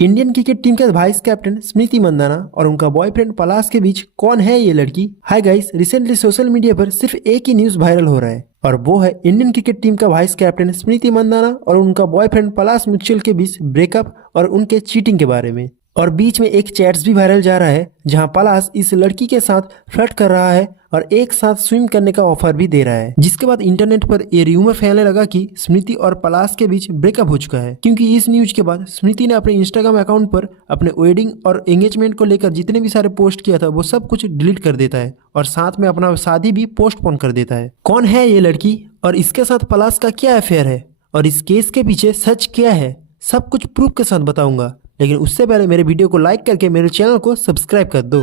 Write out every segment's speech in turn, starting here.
Indian cricket team के vice captain स्मृति मंदाना और उनका बॉयफ्रेंड पलाश के बीच कौन है ये लड़की। Hi guys, recently social media पर सिर्फ एक ही न्यूज वायरल हो रहा है और वो है इंडियन क्रिकेट टीम का वाइस कैप्टन स्मृति मंदाना और उनका बॉयफ्रेंड पलाश मुच्छल के बीच ब्रेकअप और उनके चीटिंग के बारे में। और बीच में एक चैट्स भी वायरल जा रहा है जहां पलाश इस लड़की के साथ फ्लर्ट कर रहा है और एक साथ स्विम करने का ऑफर भी दे रहा है, जिसके बाद इंटरनेट पर ये र्यूमर फैलने लगा कि स्मृति और पलाश के बीच ब्रेकअप हो चुका है। क्योंकि इस न्यूज के बाद स्मृति ने अपने इंस्टाग्राम अकाउंट पर अपने वेडिंग और एंगेजमेंट को लेकर जितने भी सारे पोस्ट किया था वो सब कुछ डिलीट कर देता है और साथ में अपना शादी भी पोस्टपोन कर देता है। कौन है ये लड़की और इसके साथ पलाश का क्या अफेयर है और इस केस के पीछे सच क्या है, सब कुछ प्रूफ के साथ बताऊंगा। लेकिन उससे पहले मेरे वीडियो को लाइक करके मेरे चैनल को सब्सक्राइब कर दो।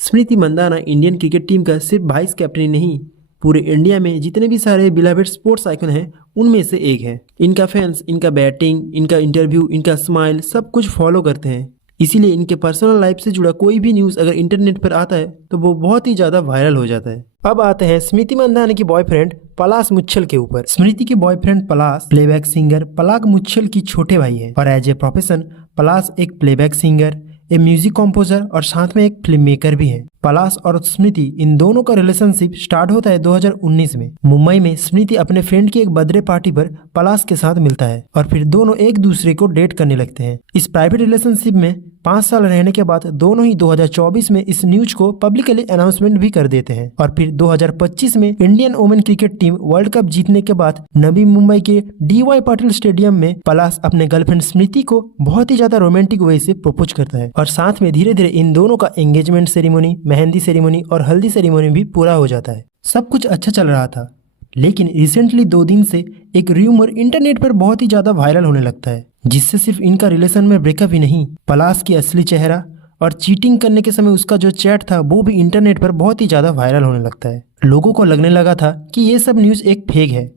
स्मृति मंदाना इंडियन क्रिकेट टीम का सिर्फ वाइस कैप्टन ही नहीं, पूरे इंडिया में जितने भी सारे बिलवेड स्पोर्ट्स आइकन हैं उनमें से एक है। इनका फैंस इनका बैटिंग, इनका इंटरव्यू, इनका स्माइल सब कुछ फॉलो करते हैं। इसीलिए इनके पर्सनल लाइफ से जुड़ा कोई भी न्यूज़ अगर इंटरनेट पर आता है तो वो बहुत ही ज़्यादा वायरल हो जाता है। अब आते हैं स्मृति मंदाना की बॉयफ्रेंड पलाश मुच्छल के ऊपर। स्मृति के बॉयफ्रेंड पलाश प्लेबैक सिंगर पलाश मुच्छल की छोटे भाई है और एज ए प्रोफेशन पलाश एक प्लेबैक सिंगर, एक म्यूजिक कंपोजर और साथ में एक फिल्म मेकर भी है। पलाश और स्मृति इन दोनों का रिलेशनशिप स्टार्ट होता है 2019 में। मुंबई में स्मृति अपने फ्रेंड की एक बर्थडे पार्टी पर पलाश के साथ मिलता है और फिर दोनों एक दूसरे को डेट करने लगते हैं। इस प्राइवेट रिलेशनशिप में 5 साल रहने के बाद दोनों ही 2024 में इस न्यूज को पब्लिकली अनाउंसमेंट भी कर देते हैं। और फिर 2025 में Indian women cricket team world cup जीतने के बाद नवी मुंबई के DY पाटिल स्टेडियम में पलाश अपने गर्लफ्रेंड स्मृति को बहुत ही ज्यादा रोमांटिक वे से प्रपोज करता है और साथ में धीरे धीरे इन दोनों का एंगेजमेंट सेरेमनी, मेहंदी सेरेमनी और हल्दी सेरेमनी भी पूरा हो जाता है। सब कुछ अच्छा चल रहा था, लेकिन रिसेंटली 2 दिन से एक र्यूमर इंटरनेट पर बहुत ही ज्यादा वायरल होने लगता है, जिससे सिर्फ इनका रिलेशन में ब्रेकअप ही नहीं, पलाश की असली चेहरा और चीटिंग करने के समय उसका जो चैट था वो भी इंटरनेट पर बहुत ही ज्यादा वायरल होने लगता है। लोगों को लगने लगा था कि ये सब न्यूज एक फेक है,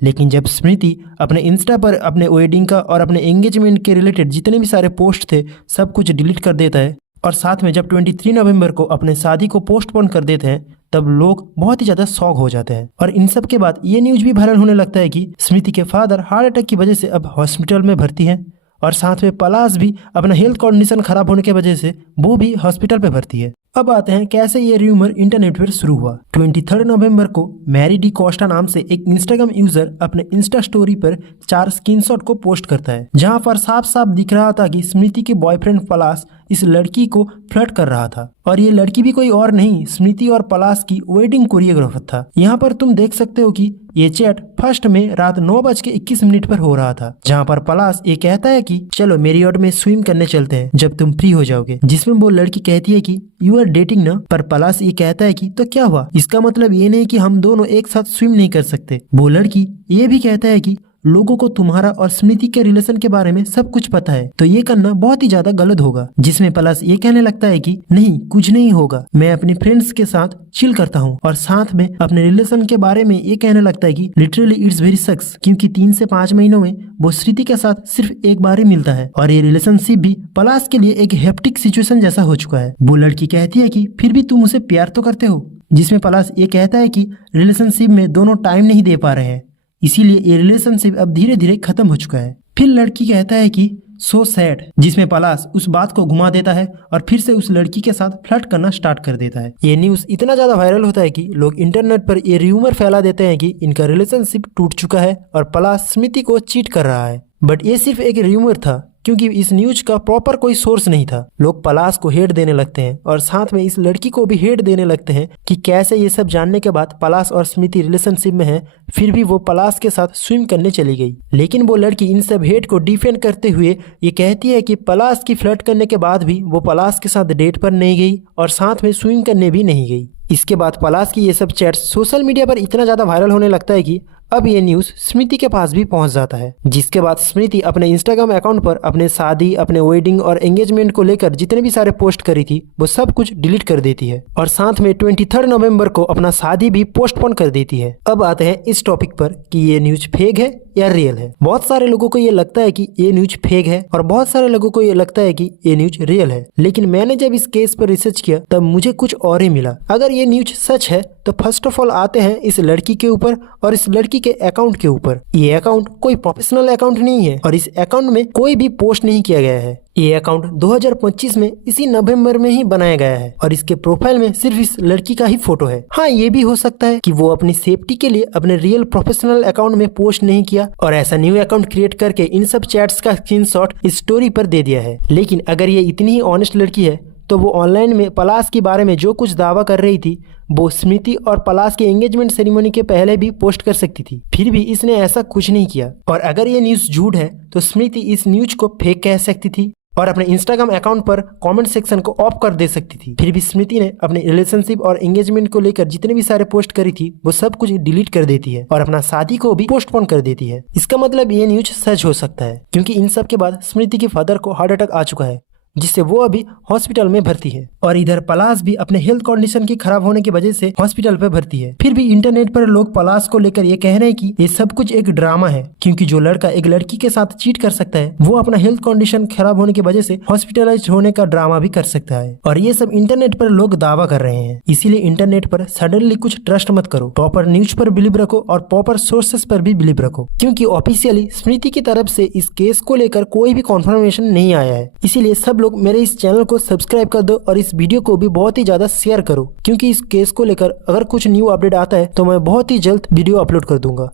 लेकिन जब स्मृति अपने इंस्टा पर अपने वेडिंग का और अपने एंगेजमेंट के रिलेटेड जितने भी सारे पोस्ट थे सब कुछ डिलीट कर देता है और साथ में जब 23 नवंबर को अपने शादी को पोस्टपोन कर देते हैं तब लोग बहुत ही ज्यादा शॉक हो जाते हैं। और इन सब के बाद ये न्यूज भी वायरल होने लगता है कि स्मृति के फादर हार्ट अटैक की वजह से अब हॉस्पिटल में भर्ती हैं और साथ में पलाश भी अपना हेल्थ कंडीशन खराब होने की वजह से वो भी हॉस्पिटल पे भर्ती है। अब आते हैं कैसे ये र्यूमर इंटरनेट पर शुरू हुआ। 23 नवंबर को मैरी डी कोस्टा नाम से एक इंस्टाग्राम यूजर अपने इंस्टा स्टोरी पर 4 स्क्रीनशॉट को पोस्ट करता है, जहां पर साफ साफ दिख रहा था कि स्मृति के बॉयफ्रेंड पलाश इस लड़की को फ्लर्ट कर रहा था और ये लड़की भी कोई और नहीं, स्मृति और पलाश की वेडिंग कोरियोग्राफर था। यहाँ पर तुम देख सकते हो कि ये चैट फर्स्ट में रात 9:21 पर हो रहा था, जहाँ पर पलाश ये कहता है कि चलो मेरियट में स्विम करने चलते हैं जब तुम फ्री हो जाओगे, जिसमें वो लड़की कहती है कि यू आर डेटिंग ना, पर पलाश ये कहता है कि तो क्या हुआ, इसका मतलब ये नहीं कि हम दोनों एक साथ स्विम नहीं कर सकते। वो लड़की ये भी कहता है कि लोगों को तुम्हारा और स्मृति के रिलेशन के बारे में सब कुछ पता है तो ये करना बहुत ही ज्यादा गलत होगा, जिसमें पलाश ये कहने लगता है कि नहीं कुछ नहीं होगा, मैं अपने फ्रेंड्स के साथ चिल करता हूँ और साथ में अपने रिलेशन के बारे में ये कहने लगता है कि लिटरली इट्स वेरी सक्स, क्योंकि 3 से 5 महीनों में वो स्मृति के साथ सिर्फ एक बार ही मिलता है और ये रिलेशनशिप भी पलाश के लिए एक हेप्टिक सिचुएशन जैसा हो चुका है। वो लड़की कहती है कि फिर भी तुम उसे प्यार तो करते हो, जिसमें पलाश ये कहता है कि रिलेशनशिप में दोनों टाइम नहीं दे पा रहे हैं, इसीलिए ये रिलेशनशिप अब धीरे धीरे खत्म हो चुका है। फिर लड़की कहता है कि सो सैड, जिसमें पलाश उस बात को घुमा देता है और फिर से उस लड़की के साथ फ्लर्ट करना स्टार्ट कर देता है। ये न्यूज इतना ज्यादा वायरल होता है कि लोग इंटरनेट पर ये र्यूमर फैला देते हैं कि इनका रिलेशनशिप टूट चुका है और पलाश स्मृति को चीट कर रहा है। बट ये सिर्फ एक र्यूमर था, क्योंकि इस न्यूज का प्रॉपर कोई सोर्स नहीं था। लोग पलाश को हेट देने लगते हैं और साथ में इस लड़की को भी हेट देने लगते हैं कि कैसे ये सब जानने के बाद पलाश और स्मृति रिलेशनशिप में है फिर भी वो पलाश के साथ स्विम करने चली गई। लेकिन वो लड़की इन सब हेट को डिफेंड करते हुए ये कहती है कि पलाश की फ्लर्ट करने के बाद भी वो पलाश के साथ डेट पर नहीं गई और साथ में स्विम करने भी नहीं गई। इसके बाद पलाश की ये सब चैट सोशल मीडिया पर इतना ज्यादा वायरल होने लगता है कि अब ये न्यूज स्मृति के पास भी पहुंच जाता है, जिसके बाद स्मृति अपने इंस्टाग्राम अकाउंट पर अपने शादी, अपने वेडिंग और एंगेजमेंट को लेकर जितने भी सारे पोस्ट करी थी वो सब कुछ डिलीट कर देती है और साथ में 23 नवंबर को अपना शादी भी पोस्टपोन कर देती है। अब आते हैं इस टॉपिक पर कि ये न्यूज फेक है या रियल है। बहुत सारे लोगों को ये लगता है कि ये न्यूज फेक है और बहुत सारे लोगों को ये लगता है कि ये न्यूज रियल है, लेकिन मैंने जब इस केस पर रिसर्च किया तब मुझे कुछ और ही मिला। अगर ये न्यूज सच है तो फर्स्ट ऑफ ऑल आते हैं इस लड़की के ऊपर और इस लड़की के अकाउंट के ऊपर। ये अकाउंट कोई प्रोफेशनल अकाउंट नहीं है और इस अकाउंट में कोई भी पोस्ट नहीं किया गया है। ये अकाउंट 2025 में इसी नवंबर में ही बनाया गया है और इसके प्रोफाइल में सिर्फ इस लड़की का ही फोटो है। हाँ, ये भी हो सकता है कि वो अपनी सेफ्टी के लिए अपने रियल प्रोफेशनल अकाउंट में पोस्ट नहीं किया और ऐसा न्यू अकाउंट क्रिएट करके इन सब चैट्स का स्क्रीनशॉट इस स्टोरी पर दे दिया है। लेकिन अगर ये इतनी ही ऑनेस्ट लड़की है तो वो ऑनलाइन में पलाश के बारे में जो कुछ दावा कर रही थी वो स्मृति और पलाश के एंगेजमेंट सेरेमनी के पहले भी पोस्ट कर सकती थी, फिर भी इसने ऐसा कुछ नहीं किया। और अगर ये न्यूज़ झूठ है तो स्मृति इस न्यूज को फेक कह सकती थी और अपने इंस्टाग्राम अकाउंट पर कमेंट सेक्शन को ऑफ कर दे सकती थी। फिर भी स्मृति ने अपने रिलेशनशिप और एंगेजमेंट को लेकर जितने भी सारे पोस्ट करी थी वो सब कुछ डिलीट कर देती है और अपना शादी को भी पोस्टपोन कर देती है। इसका मतलब ये न्यूज सच हो सकता है क्योंकि इन सब के बाद स्मृति के फादर को हार्ट अटैक आ चुका है जिससे वो अभी हॉस्पिटल में भर्ती है और इधर पलाश भी अपने हेल्थ कंडीशन के खराब होने की वजह से हॉस्पिटल पे भर्ती है। फिर भी इंटरनेट पर लोग पलाश को लेकर ये कह रहे हैं कि ये सब कुछ एक ड्रामा है क्योंकि जो लड़का एक लड़की के साथ चीट कर सकता है वो अपना हेल्थ कंडीशन खराब होने की वजह से हॉस्पिटलाइज होने का ड्रामा भी कर सकता है और ये सब इंटरनेट पर लोग दावा कर रहे हैं। इसीलिए इंटरनेट पर सडनली कुछ ट्रस्ट मत करो, प्रॉपर न्यूज पर बिलीव रखो और प्रॉपर सोर्सेस पर भी बिलीव रखो क्योंकि ऑफिशियली स्मृति की तरफ से इस केस को लेकर कोई भी कॉन्फर्मेशन नहीं आया है। इसीलिए सब लोग मेरे इस चैनल को सब्सक्राइब कर दो और इस वीडियो को भी बहुत ही ज्यादा शेयर करो क्योंकि इस केस को लेकर अगर कुछ न्यू अपडेट आता है तो मैं बहुत ही जल्द वीडियो अपलोड कर दूंगा।